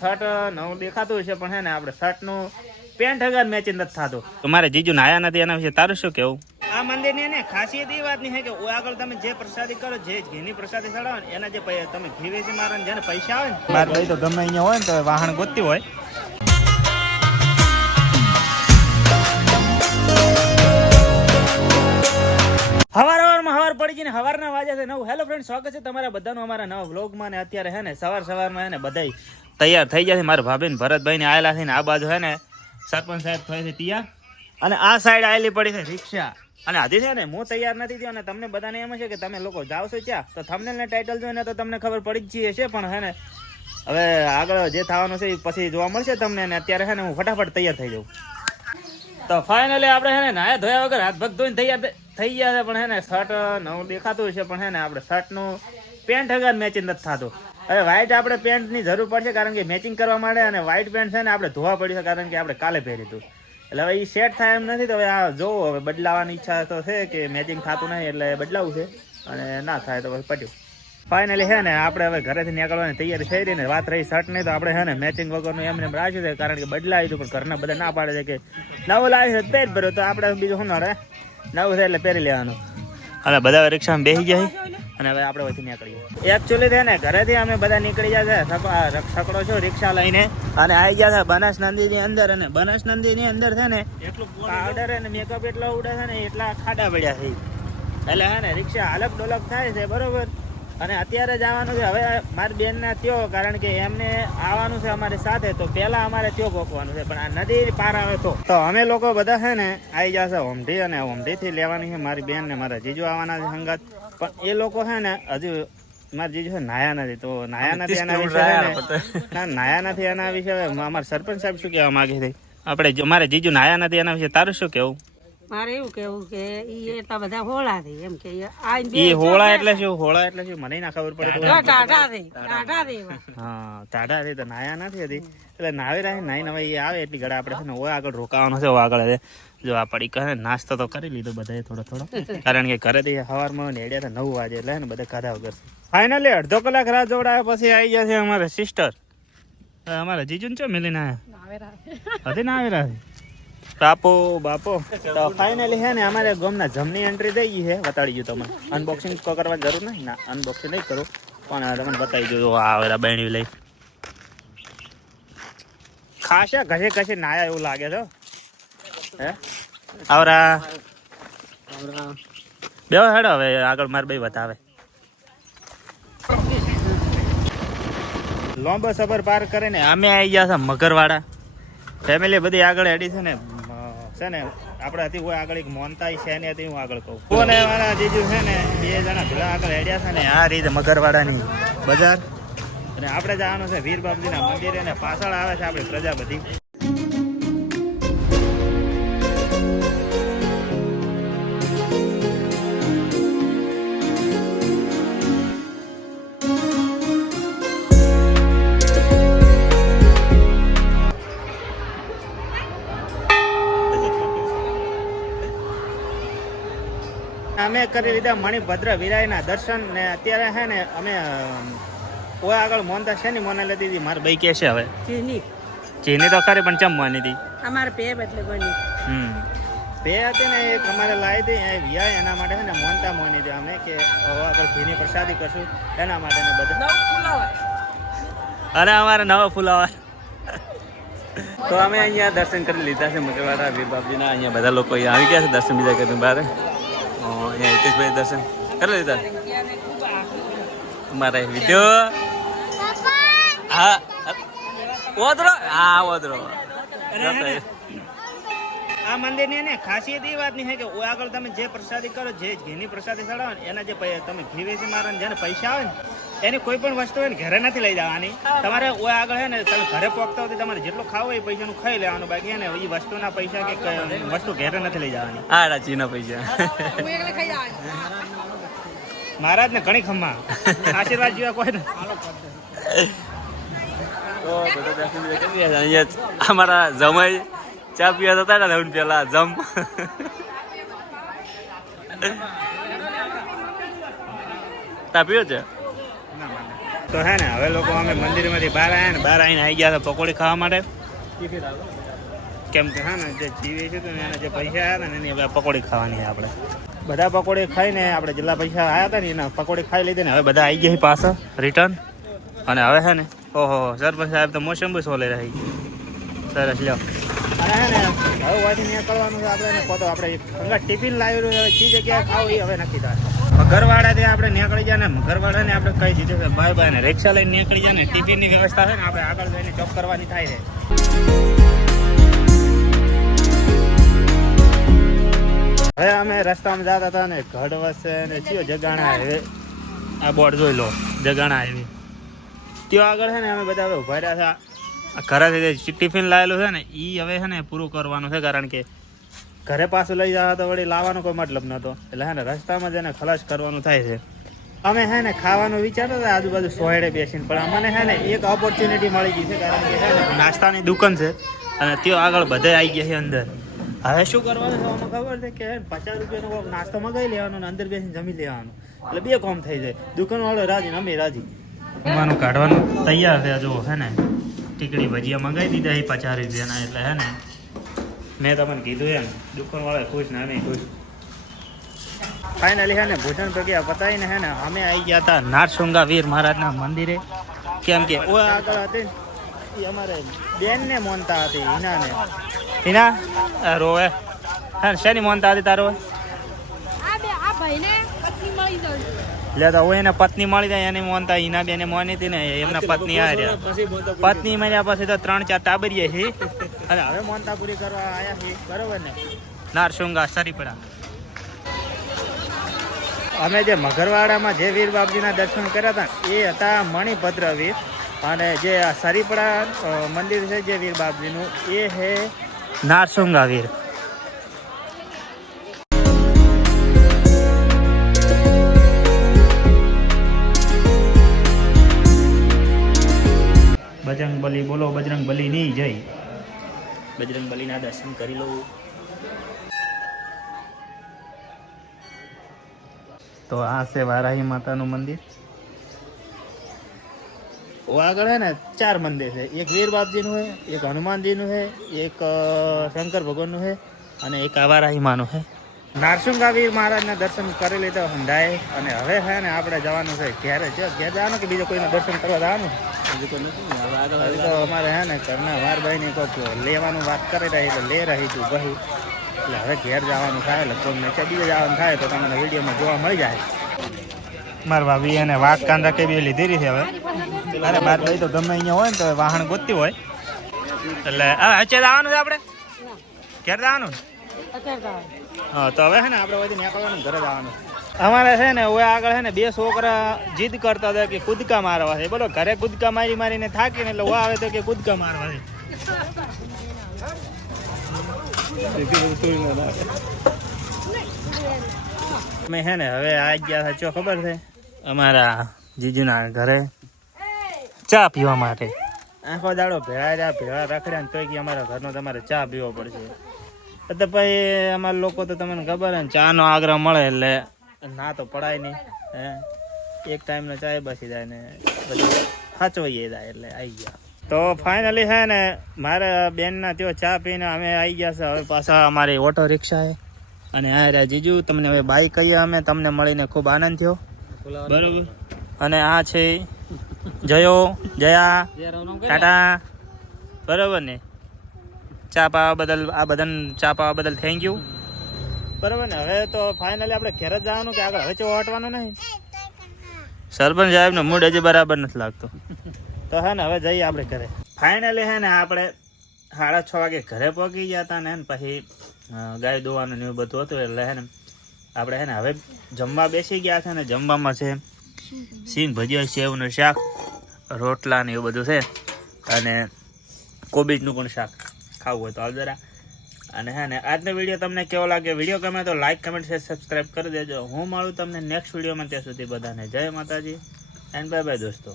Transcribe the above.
Shirt નવું દેખાતું છે પણ હે ને આપણે શર્ટનું પેન્ટ હગાર મેચિંગ નથી થતું. તમારે જીજુ નાયા નથી એના વિશે તારું શું કેવું? આ મંદિરની ને ખાસિયત એ વાત ની છે કે આગળ તમે જે પ્રસાદી કરો, જે ઘીની પ્રસાદી ચડાવો ને એના જે તમે ઘી વેચી મારો જેને પૈસા આવે ને માર ભાઈ તો ગમે અહીંયા હોય ને તો વાહન ગોતતી હોય. હવાર પડી ગઈ ને હવારના વાગ્યા છે 9. હેલો ફ્રેન્ડ, સ્વાગત છે તમારા બધાનું અમારા નવા વ્લોગમાં. ને અત્યારે હે ને સવારમાં હે ને બધાય તૈયાર થઈ ગયા છે. મારા ભાભી ને ભરતભાઈ ને આવેલા છે ને આ બાજુ હે ને સરપંચ સાહેબ થાય છે તૈયાર, અને આ સાઈડ આવેલી પડી છે રિક્ષા. અને હજી છે ને હું તૈયાર નથી થયો અને તમને બધાને એમ છે કે તમે લોકો જાવ છો ક્યાં, તો થંબનેલ ને ટાઇટલ જોઈને તો તમને ખબર પડી જ છે. પણ હે ને હવે આગળ જે થવાનું છે એ પછી જોવા મળશે તમને. ને અત્યારે હે ને હું ફટાફટ તૈયાર થઈ જાઉં. તો ફાઇનલી આપણે હે ને નાયા ધોયા વગર હાથ પગ ધોઈને તૈયાર થઈ ગયા છે. પણ હે ને શર્ટ નવું દેખાતું છે પણ હે ને આપણે શર્ટનું પેન્ટ હગાર મેચિંગ નથી થતું. હવે વ્હાઈટ આપણે પેન્ટની જરૂર પડશે કારણ કે મેચિંગ કરવા માટે, અને વ્હાઈટ પેન્ટ છે ને આપણે ધોવા પડ્યું છે કારણ કે આપણે કાલે પહેર્યું હતું. એટલે હવે એ સેટ થાય એમ નથી. તો હવે આ જોવો, હવે બદલાવાની ઈચ્છા તો છે કે મેચિંગ થતું નહીં એટલે બદલાવું છે, અને ના થાય તો પછી પટ્યું. ફાઇનલી છે ને આપણે હવે ઘરેથી નીકળવાની તૈયારી થઈ રહી ને વાત રહી શર્ટ નહીં, તો આપણે છે ને મેચિંગ વગરનું એમને રાખ્યું છે કારણ કે બદલાવી હતું. પણ ઘરના બધા ના પાડે છે કે નવું લાવી છે પેટ ભર્યો, તો આપણે બીજું શું નડે, નવું છે એટલે પહેરી લેવાનું. અને બધા રિક્ષામાં બેસી ગયા અને હવે આપણે વચ્ચે નીકળીએ. એકચ્યુઅલી છે ને ઘરેથી અમે બધા નીકળી ગયા છે છકડો છો રિક્ષા લઈને, અને આવી ગયા છે બનાસ નંદીની અંદર. અને બનાસ નંદીની અંદર છે ને એટલું પાવડર અને મેકઅપ એટલો ઉડે છે ને એટલા ખાડા પડ્યા છે. એટલે છે ને રિક્ષા અલગ ડોલક થાય છે બરોબર. અને અત્યારે જવાનું છે હવે મારી બેનના ત્યો, કારણ કે એમને આવવાનું છે અમારી સાથે, તો પહેલા અમારે ત્યો પહોંચવાનું છે. પણ આ નદી પાર આવે તો અમે લોકો બધા છે ને આવી જશે હોમઢી, અને હોમઢીથી લેવાની છે મારી બેન ને મારા જીજુ આવવાના છે સંગાત. પણ એ લોકો છે ને હજુ મારા જીજુ છે નાયા નથી, તો નાયા નથી એના વિશે નાયા નથી એના વિશે અમારા સરપંચ સાહેબ શું કહેવા માંગે છે? આપણે અમારે જીજુ નાયા નથી એના વિશે તારું શું કેવું? મારે એવું કેવું કે ઈ એટલા બધા હોળા છે એમ કે ઈ હોળા એટલે શું? હોળા એટલે શું મને ના ખબર પડે. ટાઢા છે હા, ટાઢા છે તો નાયા નથી હતી એટલે નાવી રહે નાઈ નવાઈ આવે એટલી ઘડા આપણે છે ને ઓય આગળ રોકાવાનો છે. આગળ જો આ પડી કહે નાસ્તો તો કરી લીધો બધાએ થોડો કારણ કે ઘરેથી સવારમાં નેડ્યા હતા 9 વાગે એટલે ને બધા ખાધા વગર. ફાઇનલી અડધો કલાક રાહ જોવડાયા પછી આવી ગયા છે અમારા સિસ્ટર. અમારા જીજુ ને ચો મિલીને આવ્યા હતી ના આવી રહ્યા બાપો. તો ફાઇનલી છે ને અમારે ગામના જમની એન્ટ્રી થઈ ગઈ છે. બતાડી ગયું તમને. અનબોક્સિંગ કરવાની જરૂર નહીં, ના અનબોક્સિંગ નહીં કરું પણ તમને બતાવી દઉં. આ બહેણી લઈ ખાસા ઘસે નાયા એવું લાગે છે હે. આવરા બેવો હેડો હવે આગળ મારે ભાઈ બતાવે. લોંબો સફર પાર કરીને અમે આવી ગયા છે મગરવાડા. ફેમિલી બધી આગળ હેડી છે ને આપણે હતી હોય આગળ એક મોનતાઈ છે ને હતી હું આગળ કહું. કોને મારા જીજુ છે ને 2 જણા ભેળા આગળ હેડ્યા છે ને આ રીતે મગરવાડાની બજાર. અને આપણે જવાનું છે વીર બાપજીના મંદિરે, ને પાછળ આવે છે આપણી પ્રજાપતિ. અમે કરી લીધા મણિભદ્ર વિરાયના દર્શન, ને અત્યારે છે ને અમે કોઈ આગળ મોનતા છે ને મોને લેતી હતી મારે ભાઈ કે છે હવે ચીની તો ખરી પણ ચમવાની હતી અમારે પે એટલે બની પે હતી ને એક અમારે લાવી હતી વિયાય એના માટે છે ને મોનતા મોની હતી અમે કે આગળ ઘીની પ્રસાદી કરશું એના માટે ને બધા. અને અમારે નવા ફુલાવા તો અમે અહીંયા દર્શન કરી લીધા છે મગરવાડા વીર બાપજીના. અહીંયા બધા લોકો આવી ગયા છે દર્શન બીજા કરીને બહાર. અહીંયા હિતેશભાઈ દર્શન કરી લીધા. અમારે વિડીયો હા ઓદરો આ મંદિરની ને ખાસિયત એ વાતની છે કે આગળ તમે જે પ્રસાદી કરો, જે ઘીની પ્રસાદી ચડાવો ને એના જે તમે ઘી વેચી મારો જેને પૈસા આવે ને એની કોઈ પણ વસ્તુ હોય ને ઘરે નથી લઈ જવાની. તમારે ઓય આગળ છે ને તમે ઘરે પહોંચતા હોય તમારે જેટલું ખાવું હોય એ પૈસાનું ખાઈ લેવાનું. બાકી ને એ વસ્તુના પૈસા કે વસ્તુ ઘરે નથી લઈ જવાની. હા રાચીના પૈસા મહારાજ ને ઘણી ખમ્મા આશીર્વાદ જેવા કોઈ ને. તો અહીંયા અમારા જમાઈ ચા પીવા હતા ને હવે પેલા જમ તા પીવો છે તો હે ને હવે લોકો અમે મંદિરમાંથી બહાર આવ્યા ને બહાર આવીને આવી ગયા હતા પકોડી ખાવા માટે. કેમ કે હા ને જે જીવી છે ને એના જે પૈસા આવ્યા હતા ને એની હવે પકોડી ખાવાની આપણે બધા પકોડી ખાઈને આપણે જેટલા પૈસા આવ્યા હતા ને એના પકોડી ખાઈ લીધી ને હવે બધા આવી ગયા પાછા રિટર્ન. અને હવે છે ને ઓહો સરપંચ સાહેબ તો મોસંબી સોલે રહી સરસ લ્યો. અને હે ને હવે વાંચી નીકળવાનું છે આપણે તો આપણે અંગા ટિફિન લાવેલું હવે જે જગ્યાએ ખાવું એ હવે નક્કી થાય. ઘરવાળાથી આપણે નીકળી જાય ને ઘરવાળાને આપણે કહી દીધું કે બાય બાય ને રિક્ષા લઈને નીકળી જાય ને ટિફિનની વ્યવસ્થા છે ને આપણે આગળ જઈને ચોક કરવાની થાય છે. હવે અમે રસ્તામાં જતા હતા ને ગઢ વસે ને ચિયો જગાણા હાઈવે આ બોર્ડ જોઈ લો જગાણા હાઈવે ત્યાં આગળ છે ને અમે બધા હવે ઉભા રહ્યા હતા. ઘરેથી જે ટિફિન લાવેલું છે ને એ હવે છે ને પૂરું કરવાનું છે કારણ કે ઘરે પાછું લઈ જવા તો વળી લાવવાનો કોઈ મતલબ નહોતો એટલે હે ને રસ્તામાં જ એને ખલાસ કરવાનું થાય છે. અમે હે ને ખાવાનું વિચારતા હતા આજુબાજુ સોયડે બેસીને પણ અમને હે ને એક ઓપોર્ચ્યુનિટી મળી ગઈ છે કારણ કે હે ને નાસ્તાની દુકાન છે અને ત્યાં આગળ બધે આવી ગયા છે અંદર. હવે શું કરવાનું છે અમને ખબર છે કે 50 રૂપિયાનો નાસ્તો મગાવી લેવાનો અને અંદર બેસીને જમી લેવાનું એટલે બે કામ થઈ જાય. દુકાનવાળો રાજી ને અમે રાજી. જમવાનું કાઢવાનું તૈયાર છે જો હે ને ટીકડી ભજીયા મંગાવી દીધા એ 50 રૂપિયાના એટલે હે ને મેં તમને કીધું એમ દુકાનવાળા ખુશ ને અમે ખુશ. ફાઇનલી હે ને ભોજન પ્રક્રિયા પતાવીને હે ને અમે આવી ગયા હતા નારસુંગા વીર મહારાજના મંદિરે. કેમ કે ઓ આગળ હતી એ અમારે બેનને મોનતા હતી હિનાને. હિના રોવે હા શેની મોનતા હતી તારો? લે તો એને પત્ની મળી જાય એની મોનતા હિના બેને મોની હતી ને એમના પત્ની આ રહ્યા. પત્ની મળ્યા પછી તો 3-4 ટાબરીએ છે અને હવે મોનતા પૂરી કરવા આવ્યા છે બરોબર ને નારસુંગા સરીપડા. અમે જે મગરવાડામાં જે વીર બાપજીના દર્શન કર્યા હતા એ હતા મણિભદ્ર વીર અને જે આ સરીપડા મંદિર છે જે વીર બાપજીનું એ છે નારસુંગા વીર. બજરંગ બલી બોલો બજરંગ બલી ની જય. બજરંગ બલીના દર્શન કરી લો. તો આ છે વારાહી માતાનું મંદિર. આગળ હે ને 4 મંદિર છે. એક વીર બાપજીનું છે, એક હનુમાનજીનું છે, એક શંકર ભગવાનનું છે અને એક વારાહી માનું છે. નારસુંગા વીર મહારાજના દર્શન કરી લીધા હંધાય અને હવે છે ને આપણે જવાનું છે ઘેરે. ઘેર જવાનું કે બીજા કોઈના દર્શન કરવા જવાનું? તો અમારે હે ને ઘરના વારભાઈ ની કોઈક લેવાનું વાત કરી રહી એટલે લે રહી તું ભાઈ એટલે હવે ઘેર જવાનું થાય લગભગ ને બીજે જવાનું થાય તો તમને વિડીયોમાં જોવા મળી જાય. મારા ભાભી એને વાત કાંદા કેવી લીધેલી છે હવે. અરે બાર ભાઈ તો ગમે અહીંયા હોય ને તો વાહન ગોતતી હોય એટલે હવે અચે જવાનું છે આપણે ઘેર જવાનું. હા તો હવે છે ને આપણે બધું નીકળવાનું ઘરે જવાનું. અમારે છે ને હવે આગળ છે ને 2 છોકરા જીદ કરતા હતા કે કૂદકા મારવા છે. બોલો ઘરે કૂદકા મારી મારીને થાકીને એટલે આવે તો કે કૂદકા મારવા છે. અમે હે ને હવે આ ગયા છો ખબર છે અમારા જીજુના ઘરે ચા પીવા માટે. આખો દાડો ભેળા રખડ્યા ને તોય કે અમારા ઘરનો તમારે ચા પીવો પડશે. એટલે પછી અમારા લોકો તો તમને ખબર ને ચા નો આગ્રહ મળે એટલે ના તો પડાય નહીં. હે એક ટાઈમનો ચાય બસી જાય ને પછી સાચવાઈ જાય એટલે આવી ગયા. તો ફાઇનલી છે ને મારા બેનના ત્યાં ચા પીને અમે આવી ગયા છે હવે પાછા અમારી ઓટો રિક્ષા છે અને આ રહ્યા જીજુ. તમને હવે બાય કહીએ અમે. તમને મળીને ખૂબ આનંદ થયો બરોબર. અને આ છે જયો જયા ટાટા બરોબર ને. ચા પાવા બદલ આ બધાને ચા પાવા બદલ થેન્ક યુ બરોબર ને. હવે તો ફાઇનલી આપણે ઘેર જ જવાનું કે આગળ હવે ચો હટવાનું નહીં. સરપંચ સાહેબનો મૂડ હજી બરાબર નથી લાગતો તો હે ને હવે જઈએ આપણે ઘરે. ફાઇનલી હે ને આપણે 6:30 વાગે ઘરે પહોંચી ગયા હતા ને પછી ગાય દોવાનું ને એવું બધું હતું એટલે હે ને આપણે હે ને હવે જમવા બેસી ગયા છે ને જમવામાં છે સિંગ ભજીયા સેવનું શાક રોટલા ને એવું બધું છે અને કોબીજનું પણ શાક ખાવું હોય તો આવ જરા. અને હે ને આજનો વિડીયો તમને કેવો લાગે? વિડીયો ગમે તો લાઈક કમેન્ટ શેર સબસ્ક્રાઈબ કરી દેજો. હું મળું તમને નેક્સ્ટ વિડીયોમાં. ત્યાં સુધી બધાને જય માતાજી એન્ડ બાય બાય દોસ્તો.